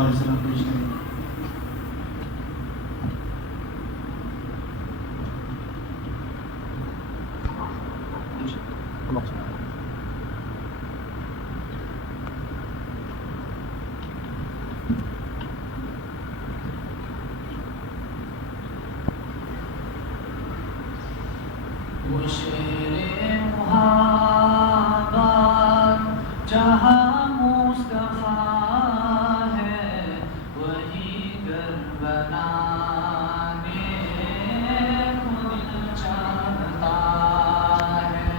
اللہ علیہ وسلم پیش کریں گے. وہ شہر محبت جہاں مصطفیٰ ہے وہی گھر بنانے کو دل چاہتا ہے.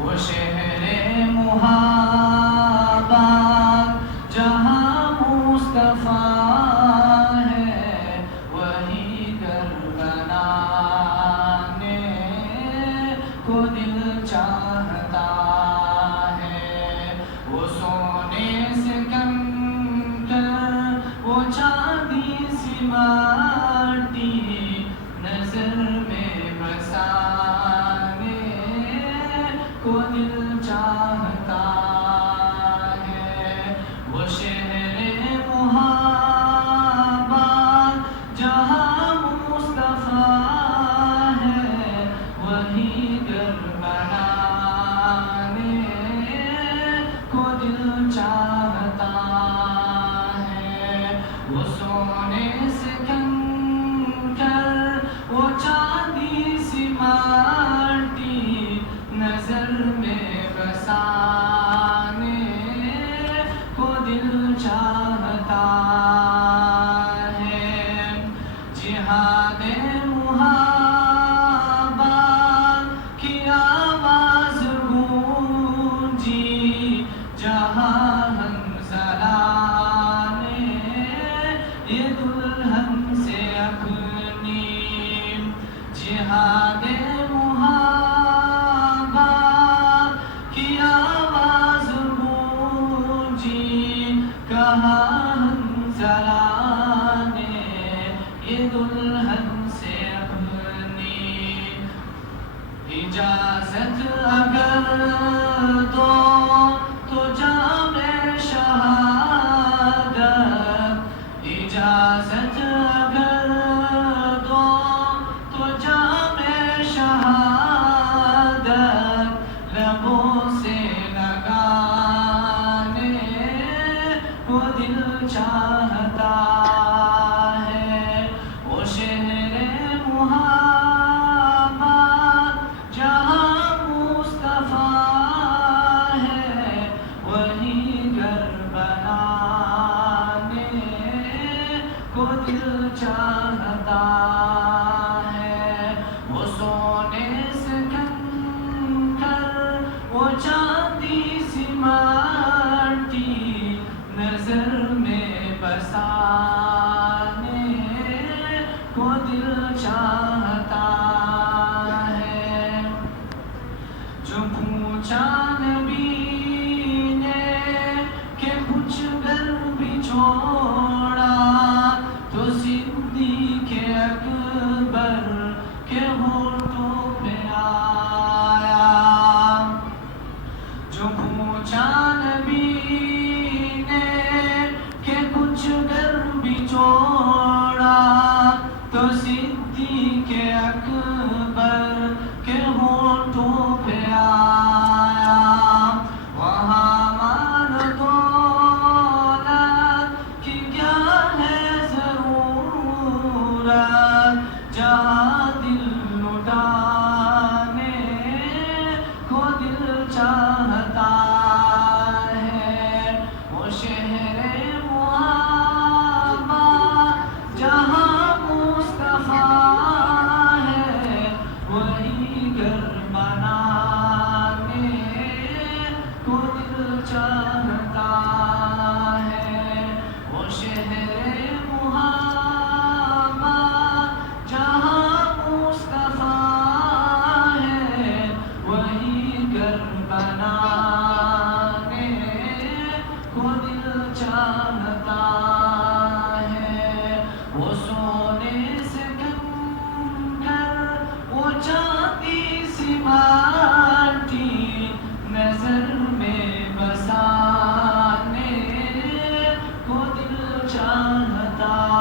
وہ شہر محبت جہاں مصطفیٰ ہے وہی گھر بنانے کو دل چاہتا ہے. وہ سونے سے کنکر وہ چاندی سی ماٹی نظر میں بسانے کو دل چاہتا ہے. وہ شہر محبت جہاں مصطفیٰ ہے وہی گھر بنانے کو دل چاہتا ہے. وہ سونے سے کنکر وہ چاندی سی ماٹی نظر میں بسانے کو دل چاہتا ہے. جہاد محبت کی آواز گونجی جہاں حنظلہ نے یہ دلہن سے اپنی. جہاد محبت کی آواز گونجی کہا حنظلہ نے یہ دلہن سے اپنی. اجازت اگر دو تو جام شہادت. اجازت اگر دو تو جام شہادت لبوں سے لگانے کو دل چاہتا ہے. وہ شہر محبت جہاں مصطفیٰ ہے وہی گھر بنانے کو دل چاہتا ہے. وہ سونے سے کنکر وہ چاندی سی ماٹی نظر میں بسانے کو دل چاہتا ہے. جو پوچھا نبی نے کہ پوچھ کر بھی چھوڑا تو صدیق اکبر کے ہونٹوں پہ آیا. جو پوچھا نبی نے کہ کچھ کر بھی چھوڑا تو صدیق اکبر کے ہونٹوں پہ آیا. وہاں مال دولت کی کیا ہے ضرورت جہاں دل لٹانے کو دل چاہتا ہے. وہ شہر محبت جہاں مصطفیٰ ہے وہی گھر بنانے کو دل چاہتا ہے. وہ شہر محبت جہاں مصطفیٰ ہے وہی گھر بنانے کو دل چاہتا ہے. وہ سونے سے کنکر وہ چاندی سی ماٹی نظر میں بسانے کو دل چاہتا